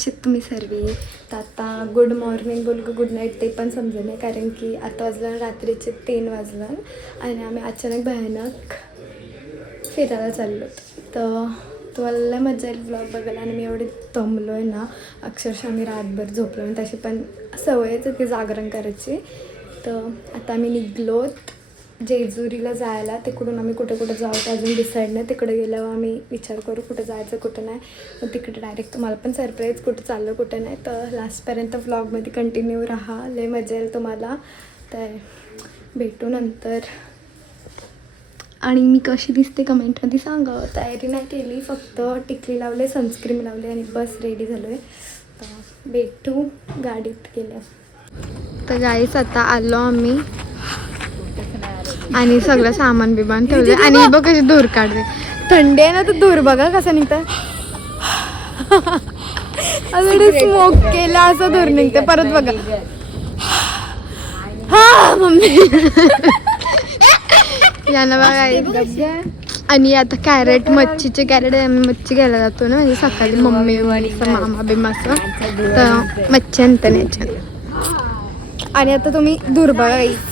कसे तुम्ही सर्व. तर आता गुड मॉर्निंग बोल गुड नाईट ते पण समजलं नाही कारण की आता वाजलं रात्रीचे तीन वाजलं आणि आम्ही अचानक भयानक फिरायला चाललो. तर तुम्हाला लय मजा येईल ब्लॉग बघायला आणि मी एवढे दमलो आहे ना अक्षरशः मी रातभर झोपलो आणि तशी पण सवयच आहे ती जागरण करायची. तर आता आम्ही निघलोत जेजुरीला जायला तिकडून आम्ही कुठे कुठे जाऊ ते अजून डिसाईड नाही. तिकडे गेल्यावर आम्ही विचार करू कुठे जायचं कुठं नाही. मग तिकडे डायरेक्ट तुम्हाला पण सरप्राईज कुठं चाललं कुठं नाही. तर लास्टपर्यंत व्लॉगमध्ये कंटिन्यू राहा. लय मजा येईल तुम्हाला. तर भेटू नंतर. आणि मी कशी दिसते कमेंटमध्ये सांगा. तयारी नाही केली फक्त टिकली लावले सनस्क्रीन लावले आणि बस रेडी झालो आहे तर भेटू गाडीत गेल्या तर गाईच आता आलो आम्ही. आणि सगळं सामान बिमान ठेवलं आणि बघ. कशी दूर काढते. थंडी आहे ना तर दूर बघा कसं निघतं स्मोक केला असं दूर निघते परत बघा. हा मम्मी. यांना बघा आणि आता कॅरेट मच्छीचे कॅरेट मच्छी घ्यायला जातो ना. म्हणजे सकाळी मम्मी मामा बिमा असं. तर मच्छी आणतं याच्यात आणि आता तुम्ही दूर बघा guys.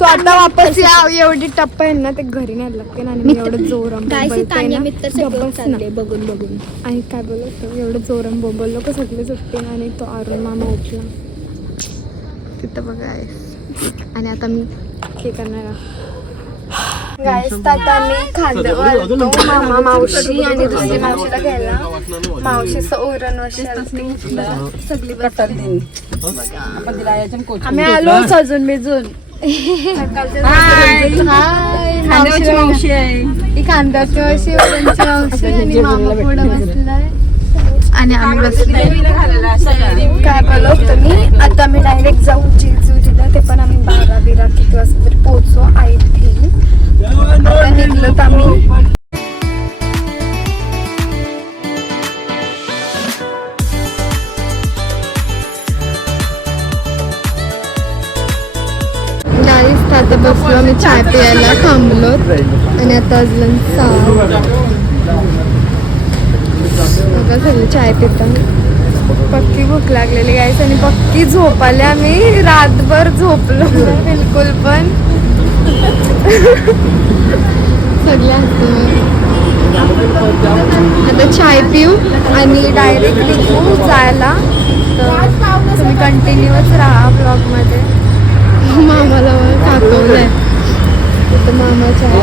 तो आता वापस या एवढी टप्प आहे ना ते घरी न्यायला लागते ना. आणि मी एवढं जोरम. बघून बघून. आणि काय बोलत एवढं जोरम बोललो का सगळे सुटते आणि तो अरुण मामा उठला. तिथं बघा. आणि आता मी हे करणार गायस आता मी खांद्यावर आलतो मामा मावशी आणि दुसरी मावशीला घ्यायला. मावशीचं ओरण वशाल सगळी बस- आपण तिला याच्यानं कोचिंग आम्ही आलो सजून बिजून हाय खांद्यावरची मावशी आहे. ही खांद्याची मावशी ओरणची मावशी आणि मामा पुढं बसलाय. आणि आम्ही बसले काय बोललो होतो मी आता मी डायरेक्ट जाऊ जेजुरीला ते पण आम्ही बारा बिरा किती वाजता तरी पोहोचू. आता निघलो तर आम्ही. गाईस बसलो आम्ही चाय प्यायला थांबलो आणि आता अजून सहा. बघा चाय पितात पक्की भूक लागलेली गायस आणि पक्की झोपाले आम्ही रातभर झोपलो. बिलकुल पण. सगळे आता चाय पिऊ आणि डायरेक्ट जायला. तर तुम्ही कंटिन्यूच राहा ब्लॉगमध्ये मामाला काकवलंय तर मामा चाय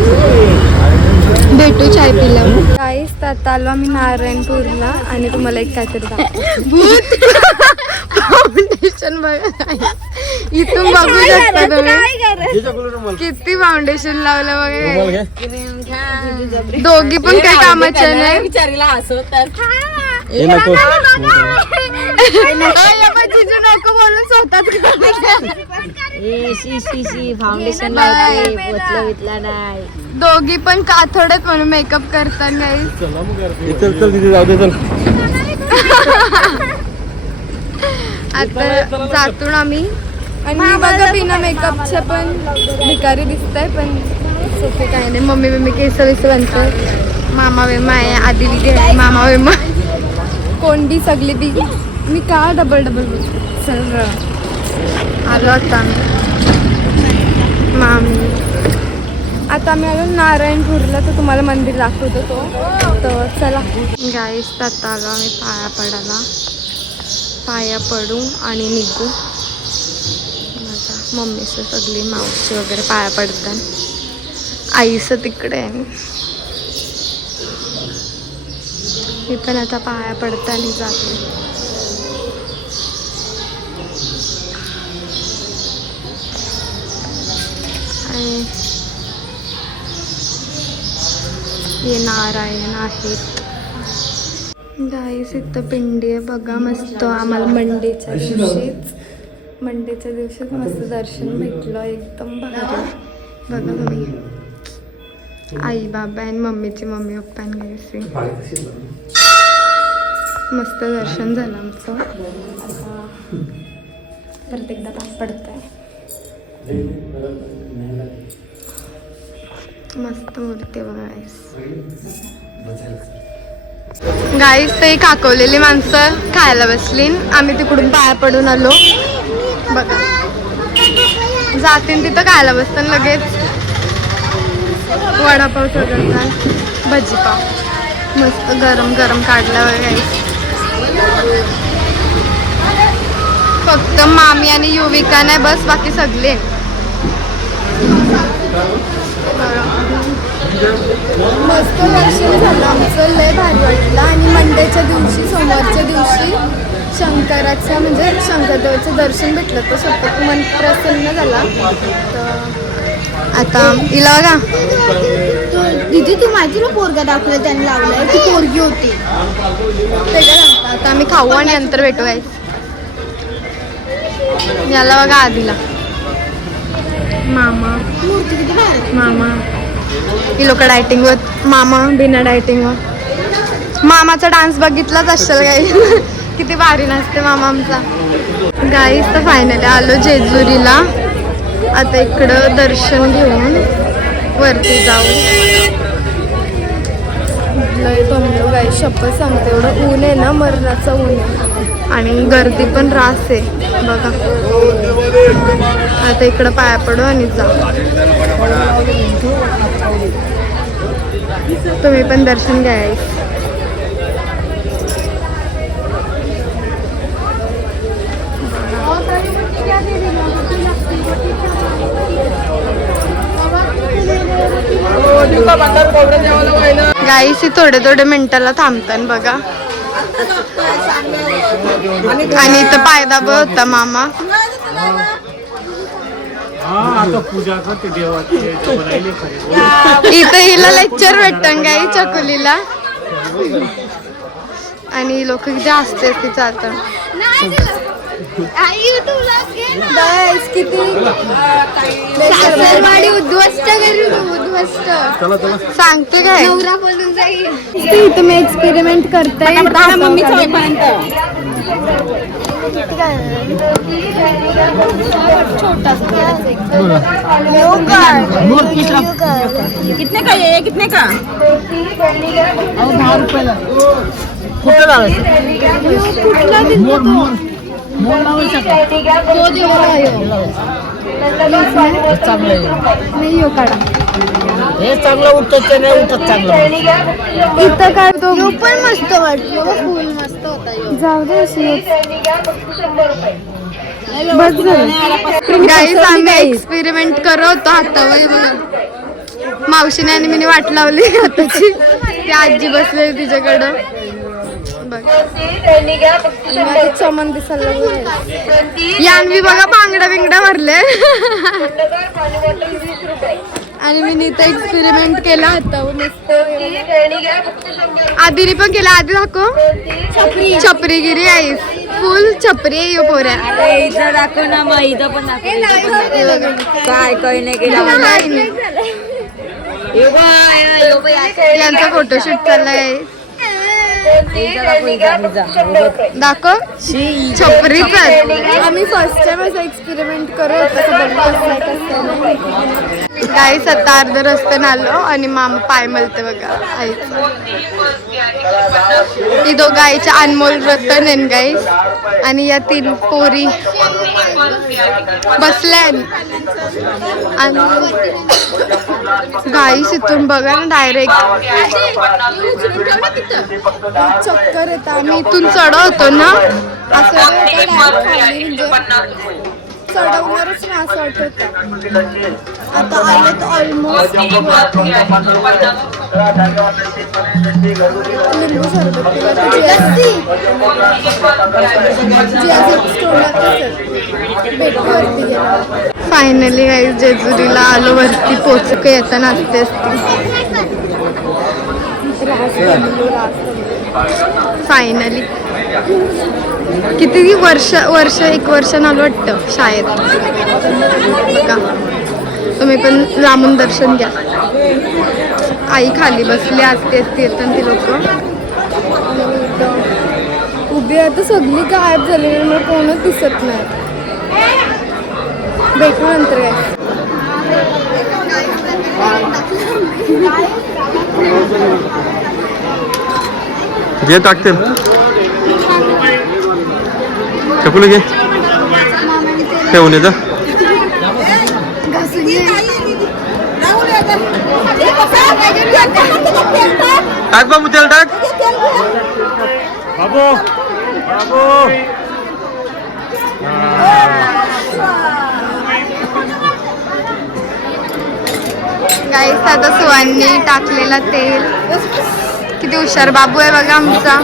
भेटू चाय पिला काहीच आता आलो आम्ही नारायणपूरला आणि तुम्हाला एक दाखवते. फाउंडेशन बघा इथून बघू शकता तुम्ही. किती फाउंडेशन लावलं बघा दोघी पण काही कामाच्या नाही. विचारीला असं तर शी शी शी फाउंडेशन लावते वतलं वितला नाही. दोघी पण काथोडत म्हणून मेकअप करतात नाही चल चल तिथे जाऊ दे चल. आता जातो ना आम्ही. आणि मी बघा बिना मेकअपच्या पण भिकारी दिसत आहे पण सोपे काय नाही. मम्मी मम्मी केस विस बनतात मामा वेमा आहे आधी घे मामा वेमा कोंडी सगळी बी मी का डबल डबल बोलते? चल आलो आता आम्ही मामी. आता आम्ही आलो नारायणपूरला तर तुम्हाला मंदिर दाखवतो तो. तर चला. गाईस आता आलो आम्ही पाया पडायला. पाया पडू आणि निघू. माझ्या मम्मीचं सगळी मावशी वगैरे पाया पडतात. आईचं तिकडे आहे. मी पण आता पाया पडताना जाते. हे नारायण आहेत. गाईस इथं पिंडी आहे. बघा मस्त आम्हाला मंडेच्या दिवशीच. मंडेच्या दिवशीच मस्त दर्शन भेटलं. एकदम भारी. बघा तुम्ही. आई बाबा आणि मम्मीची मम्मी पप्पा आणि गायसी मस्त दर्शन झालं आमचं. परत एकदा पास पडत आहे मस्त मूर्ती बघा गाईस ते काकवलेली माणसं खायला बसली आम्ही तिकडून पाया पडून आलो. बघा. जातीन तिथं खायला बसतात लगेच वडापाव सगळं भजीपाव मस्त गरम गरम काढल्यावर गाईस फक्त मामी आणि युविका नाही बस बाकी सगळे. मस्त दर्शन झालं. आमचं लय भारी वाटलं. आणि मंडेच्या दिवशी सोमवारच्या दिवशी शंकराचं म्हणजे शंकरदेवाचं दर्शन भेटलं. तर स्वतः मन प्रसन्न झाला. तर आता हिला बघा. दिदी तू माहिती ना पोरगा दाखवलं त्यांनी लावलंय? ती पोरगी होती. ते काय सांगता आता आम्ही खाऊ आणि नंतर भेटू आहे याला बघा आधीला. मामा. मूर्ती किती मामा. ही लोक डायटिंगवर मामा बिना डायटिंगवर मामाचा डान्स बघितलाच असेल काही किती भारी नाचते मामा आमचा. गाईच तर फायनली आलो जेजुरीला. आता इकडं दर्शन घेऊन वरती जाऊ. लय गाई शपथ सांगते एवढं ऊन आहे ना मरणाचं ऊन आहे. आणि गर्दी पण रास आहे बघा. आता इकडं पाया पडू आणि जाऊ तुम्ही पण दर्शन घ्या गाईस थोडे थोडे मिनिटाला थांबतात बघा. आणि इथं पायदाब होता मामा हा आता पूजा करते देवाची राहिले खरे इथं हिला लेक्चर भेटतं गाई चकुलीला. आणि लोक किती असते तिचं आता. किती? सासरवाडी उद्ध्वस्त करू उद्ध्वस्त. चला चला. सांगते काय? नवरा बोलून जाईल. ती तुम्ही एक्सपेरिमेंट करताय कितने का ये? कितने का? नाही हो काढा हे चांगलं उठत नाही उठत चांगलं. इथं काय तो पण मस्त वाटतो. फुल. जाऊ दे बस गाईस आम्ही एक्सपेरिमेंट करत होतो हातावर बघा. मावशीने आणि मी वाट लावली हाताची ती आजी बसले तिच्याकडं. चमन दिसायला यानवी बघा बांगडा बिंगडा भरले. आणि मी इथं एक्सपेरिमेंट केला. हातावर मस्त आधीने पण केला. आधी दाखव. छपरीगिरी आईस. फुल छपरी आहे पोऱ्या. इथं दाखव ना मग इथं पण दाखव काय काही नाही केलं. यांचा फोटोशूट चाललाय दाखव छपरीच आम्ही फर्स्ट टाइम असं एक्सपेरिमेंट करत गाई सत्ता अर्ध रस्त्याने आलो आणि मामा पाय मलते बघा आईचं. ही दो गाईच्या अनमोल रतन आहे गाईस. आणि या तीन पोरी बसल्या आणि गाईस इथून बघा ना डायरेक्ट चक्कर येतं आम्ही इथून चढवतो ना. असं वाटतं direct खाली म्हणजे चढवणारच ना असं वाटत. होतं. आता आले तर ऑलमोस्ट लिंबू सरबत पिलं तर GST. फायनली काही जेजुरीला आलो वरती पोचक येताना असते असते फायनली किती वर्ष वर्ष एक वर्ष आलो वाटतं शाळेत. बघा. तुम्ही पण लांबून दर्शन घ्या. आई खाली बसली असते असते येतात ती लोक. उभी आता सगळी गायब झालेली मला कोणच दिसत नाही. भेटू नंतर काय घे टाकते. चकुले घे. ठेवून येतं टाक बाबू तेल टाक. बाबू. बाबू. गाईस आता सुवांनी टाकलेला तेल. किती हुशार बाबू आहे बघा आमचा.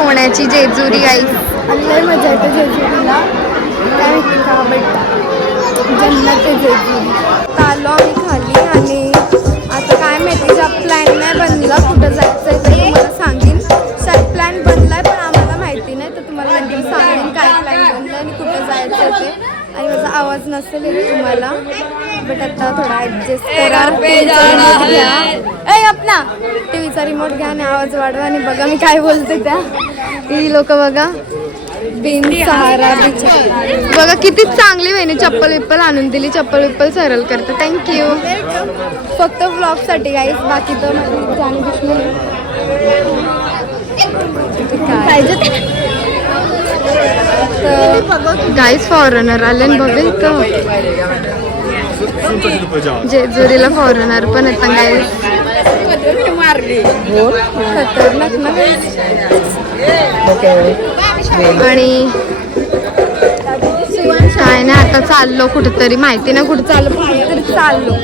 सोन्याची जेजुरी गाई लय मजा येते जेजुरीला. काय माहिती का बट जन्नत आहे जेजुरी. आलो आम्ही आवाज नसेल तुम्हाला बट आता थोडा ऍडजस्ट करा. ए अपना टीव्हीचा रिमोट घ्या आणि आवाज वाढवा आणि बघा मी काय बोलते त्या. ही लोक बघा बिन सहारा. बघा किती चांगली बहिणी चप्पल विप्पल आणून दिली चप्पल विप्पल सरळ करते. थँक्यू फक्त व्लॉगसाठी गाईस बाकी तर माझी जाणी दुश्मन आहेत गाईस फॉरेनर आले आणि इथं जेजुरीला फॉरेनर पण येतात गाईस खतरनाक ना? आणि काय नाही आता चाललो कुठेतरी. माहिती नाही कुठे चाललो? कुठेतरी चाललो.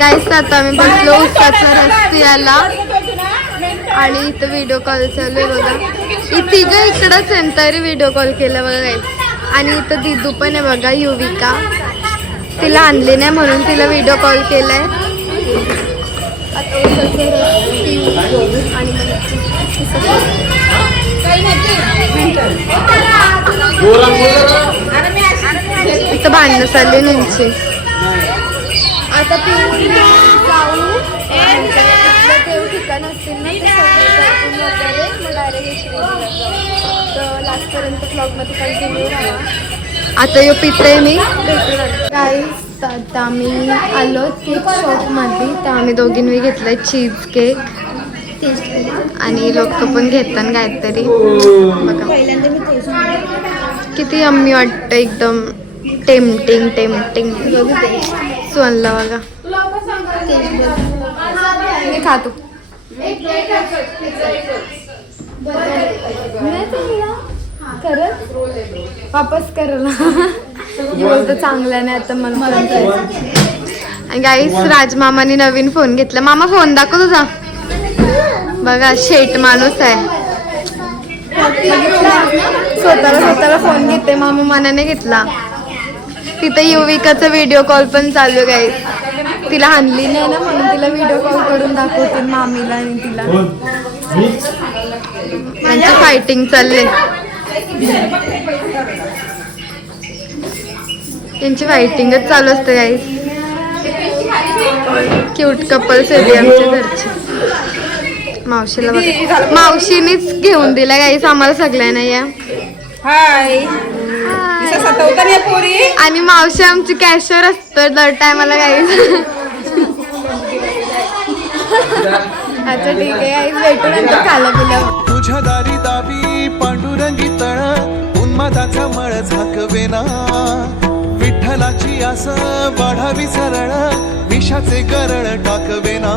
गाईस आता आम्ही बसलो उसाच्या रस्त्याला. आणि इथं व्हिडिओ कॉल चालू आहे बघा. तिघं इकडंच आहे तरी व्हिडिओ कॉल केला बघा आणि इथं दिदू पण आहे बघा युविका. तिला आणली नाही म्हणून तिला व्हिडिओ कॉल केलाय. इथं भांडणं चालली यांची आता लास्टपर्यंत ब्लॉगमध्ये कंटिन्यू राहा आता यो पिते मी. गाईस आता आम्ही आलो केक शॉपमध्ये तर आम्ही दोघींनी घेतलंय चीज केक आणि लोक पण घेतात काहीतरी. बघा. किती अम्मी वाटतं एकदम. टेम्पटिंग टेम्पटिंग सोनला बघा. मी खातो करत वापस करला बोलतो चांगला नाही आता मला आणि गाईस राजमामाने नवीन फोन घेतला. मामा फोन दाखव तुझा. बघा शेट माणूस आहे. स्वतःला स्वतःला फोन घेते. मामा मनाने घेतला. तिथं युविकाचा व्हिडिओ कॉल पण चालू गाईस तिला हाणली नाही ना म्हणून तिला व्हिडिओ कॉल करून दाखवते मामीला आणि तिला. फायटिंग चालले. त्यांची फायटिंगच चालू असते गाईस क्यूट कपल्स आहेत आमच्या घरचे. मावशीला बघा. मावशीनीच घेऊन दिला गाईस आम्हाला सगळ्यांना या. हाय सतवता नाही पोरी? आणि मावशी आमची कॅशर असतो दर टायमाला गाईस अच्छा ठीक आहे गाईस भेटू नंतर. खाला पिला तुझ्या दारी दावी पांडुरंगी तळ उन्मादाचा मळ झाकवेना. विठ्ठलाची आस वाढावी सरळ विषाचे गरळ टाकवेना.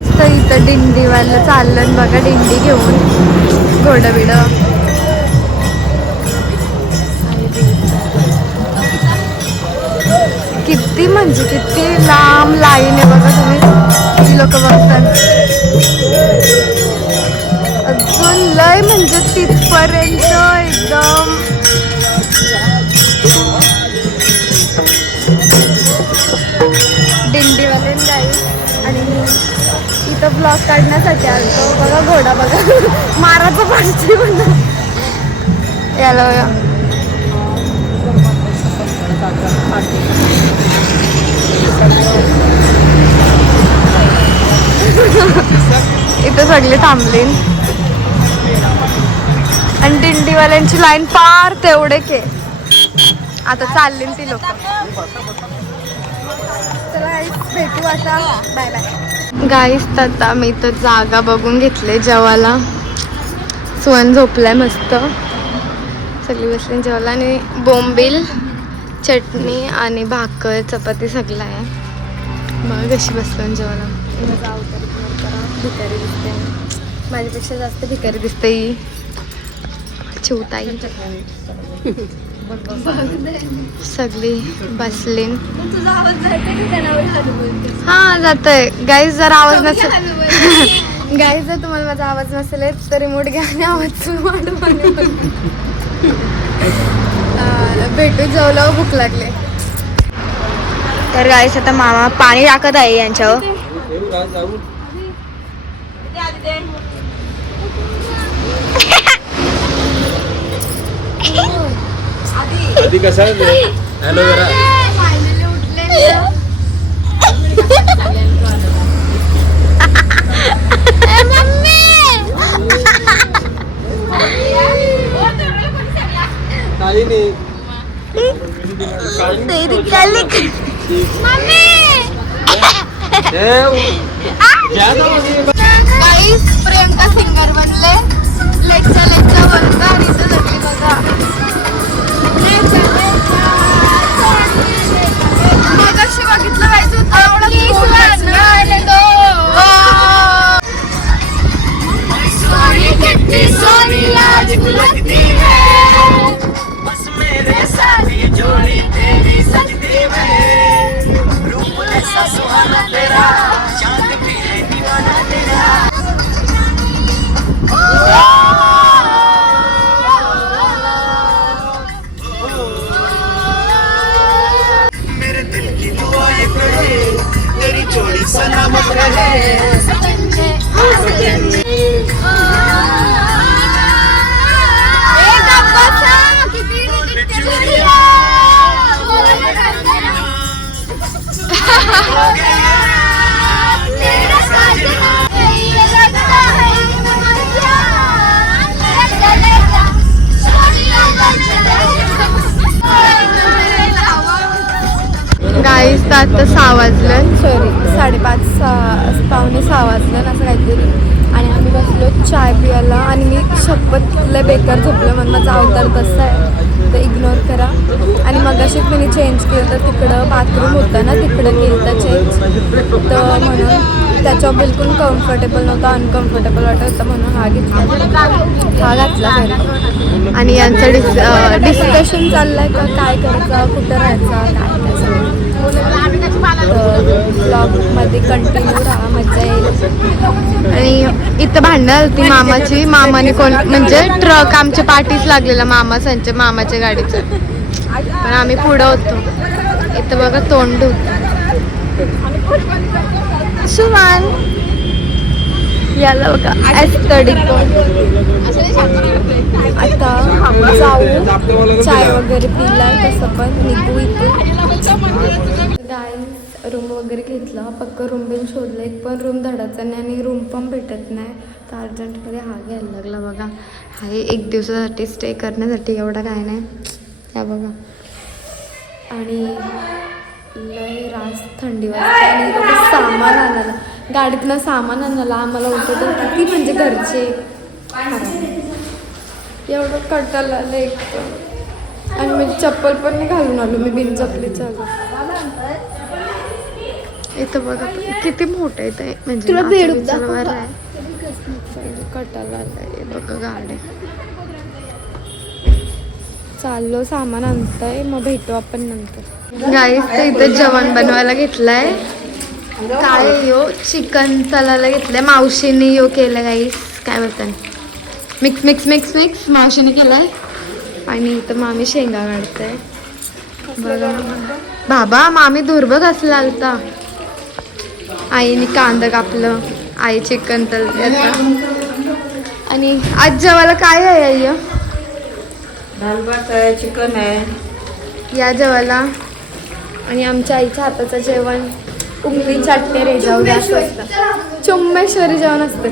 तर इथं दिंडीवाला चाललं बघा दिंडी घेऊन. घोडं बिडं किती म्हणजे किती लांब लाईन आहे बघा तुम्ही. किती लोक बघतात. अजून लय म्हणजे तिथपर्यंत एकदम. इथं ब्लॉग काढण्यासाठी आलतो. बघा घोडा बघा. माराचं पाठची पण याला बघा. इथं सगळे थांबले आणि दिंडीवाल्यांची लाईन पार तेवढे के. आता चालली ती लोक. भेटू आता. बाय बाय गाईस आता मी तर जागा बघून घेतले जेवायला. सुवन झोपलाय मस्त. सगळी बसली जेवायला आणि बोंबील चटणी आणि भाकर चपाती सगळं आहे. मग कशी बसलो जेवायला. भिकारी दिसते. माझ्यापेक्षा जास्त भिकारी दिसते ही. चिवताई. सगळी बसली हा जातोय. गाईज जर आवाज नसेल गाईज जर तुम्हाला माझा आवाज नसेल तर रिमोट घ्या आणि आवाज वाढवा. भेटू जेवलं भूक लागले. तर गाईस आता मामा पाणी टाकत आहे यांच्यावर. आधी कसा ॲलोवेरा काही नाही प्रियंका सिंगर बनले लेक्चा लेक्चा बनता आणि इथं सगळी बघा मगाशी बघितलं पाहिजे होतं आता सहा वाजलं. सॉरी साडेपाच सहा पावणे सहा वाजलं असं काहीतरी. आणि आम्ही बसलो चाय पियाला आणि मी शपथलं बेकार झोपलं. म्हणून माझा अवतार तसा आहे. तर इग्नोर करा. आणि मग अशी मी चेंज केलं तर तिकडं बाथरूम होतं ना तिकडं केलं तर चेंज तर म्हणून त्याच्यावर बिलकुल कम्फर्टेबल नव्हता अनकम्फर्टेबल वाटत होतं म्हणून हा घेतला. हा घातला आणि यांचं डिस डिस्कशन चाललं आहे का काय करायचं कुठं राहायचं काय ब्लॉगमध्ये कंटिन्यू राहा मजा येईल. आणि इथं भांडणं होती मामाची. मामाने कोण म्हणजे ट्रक आमच्या पाठीच लागलेला मामा त्यांच्या मामाच्या गाडीचं. पण आम्ही पुढं होतो. इथं बघा तोंड होतं सुमान याला बघा आता जाऊ. चाय वगैरे पिलाय तसं पण निघू इथून. गाईस रूम वगैरे घेतला. पक्क रूम बिन शोधलं. एक पण रूम धडायचा नाही आणि रूम पण भेटत नाही. तर अर्जंटमध्ये हा घ्यायला लागला बघा. हा एक दिवसासाठी स्टे करण्यासाठी एवढा काय नाही. त्या बघा. आणि थंडी वाजते आणि सामान आणायला. गाडीतनं सामान आणायला आम्हाला होतं तर किती म्हणजे घरचे. एवढं कटाला आलं एक. आणि म्हणजे चप्पल पण नाही घालून आलो मी बिन चपलीचं आलो इथं बघा किती मोठं आहे ते. म्हणजे? आहे. कटाला आलाय बघा गाड्या. चाललो सामान आणताय मग भेटू आपण नंतर. गाईस तर इथं जेवण बनवायला घेतलंय. काय यो चिकन चालायला घेतलंय. मावशीने यो केलं गाईस काय बोलताय? मिक्स मिक्स मिक्स मिक्स मावशीने केलंय. आणि इथं मामी शेंगा काढताय. बघा. बाबा मामी दुर्भ घासला आलता. आईने कांदा कापलं. आई चिकन तल आणि आज जेवायला काय आहे आई? दाल भात आहे चिकन आहे. या जेवायला. आणि आमच्या आईच्या हाताचं जेवण. उंगली चाटणे रेजावले असं असतं. चुम्मेश्वरी जेवण असतं.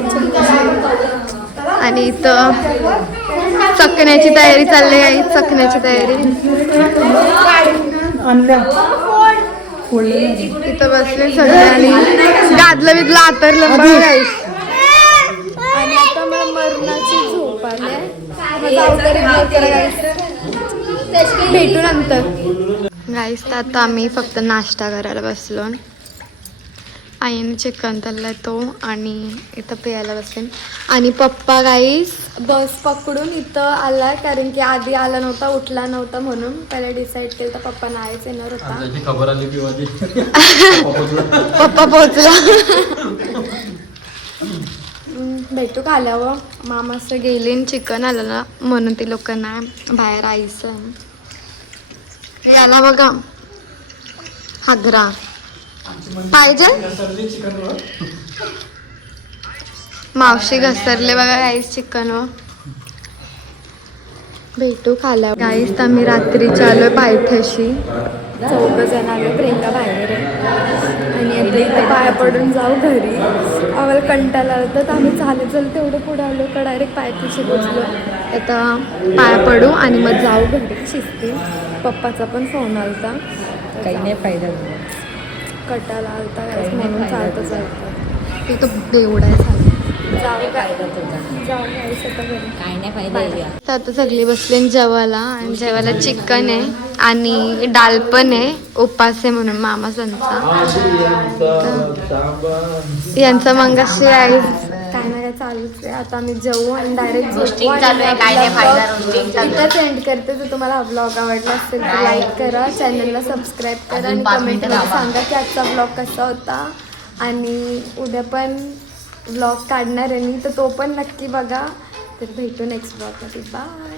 आणि इथं चकण्याची तयारी चालली आहे. चकण्याची तयारी. इथं बसले सगळे आणि गादलं बिदलं आतरलं. बघा guys. आणि आता मला मरणाची झोप आली जाऊ तरी लवकर guys. भेटू नंतर गाईस तर आता आम्ही फक्त नाश्ता करायला बसलो. आईने चिकन तळलाय तो आणि इथं प्यायला बसेन आणि पप्पा गाईस बस पकडून इथं आलाय कारण की आधी आला नव्हता उठला नव्हता म्हणून. पहिले डिसाईड केलं तर पप्पा नाहीच येणार होता. खबर आली की माझी. पप्पा पोहोचला. भेटू का आल्यावर? मामा असं गेले चिकन आलं ना म्हणून ती लोकांना बाहेर आईचं. हे बघा. हादरा. पाहिजे? मावशी घसरले बघा गाईस चिकन व भेटू खाल्या गाईस तर आम्ही रात्रीच्या आहे पायथ्याशी. चौघ जण आलो प्रियंका बाहेर आहे. आता इथं पाया पडून जाऊ घरी. आम्हाला कंटाळा आला तर आम्ही चालत चालत तेवढं पुढे आलो. का डायरेक्ट पायथ्याशी पोचलो. आता पाया पडू आणि मग जाऊ घरी शिस्ती. पप्पाचा पण फोन आलता. काही नाही फायदा कटाला आलता. म्हणून चालतं चालतं. ते तो बेवडा आहे काय? जाऊ नाही फायदा आता सगळी बसले जेवायला. आणि जेवायला चिकन आहे आणि डाल पण आहे. उपास आहे म्हणून मामा संचा यांचा मंगाशी आहे. काय ना काय चालूच आहे. आता आम्ही जेवू आणि डायरेक्ट नाही. इथं एंड करते. जर तुम्हाला हा ब्लॉग आवडला असेल तर लाईक करा. चॅनलला सबस्क्राईब करा आणि कमेंटमध्ये. सांगा की आजचा ब्लॉग कसा होता. आणि उद्या पण ब्लॉग काढणार आहे मी तर तो पण नक्की बघा. तर भेटू नेक्स्ट ब्लॉगमध्ये बाय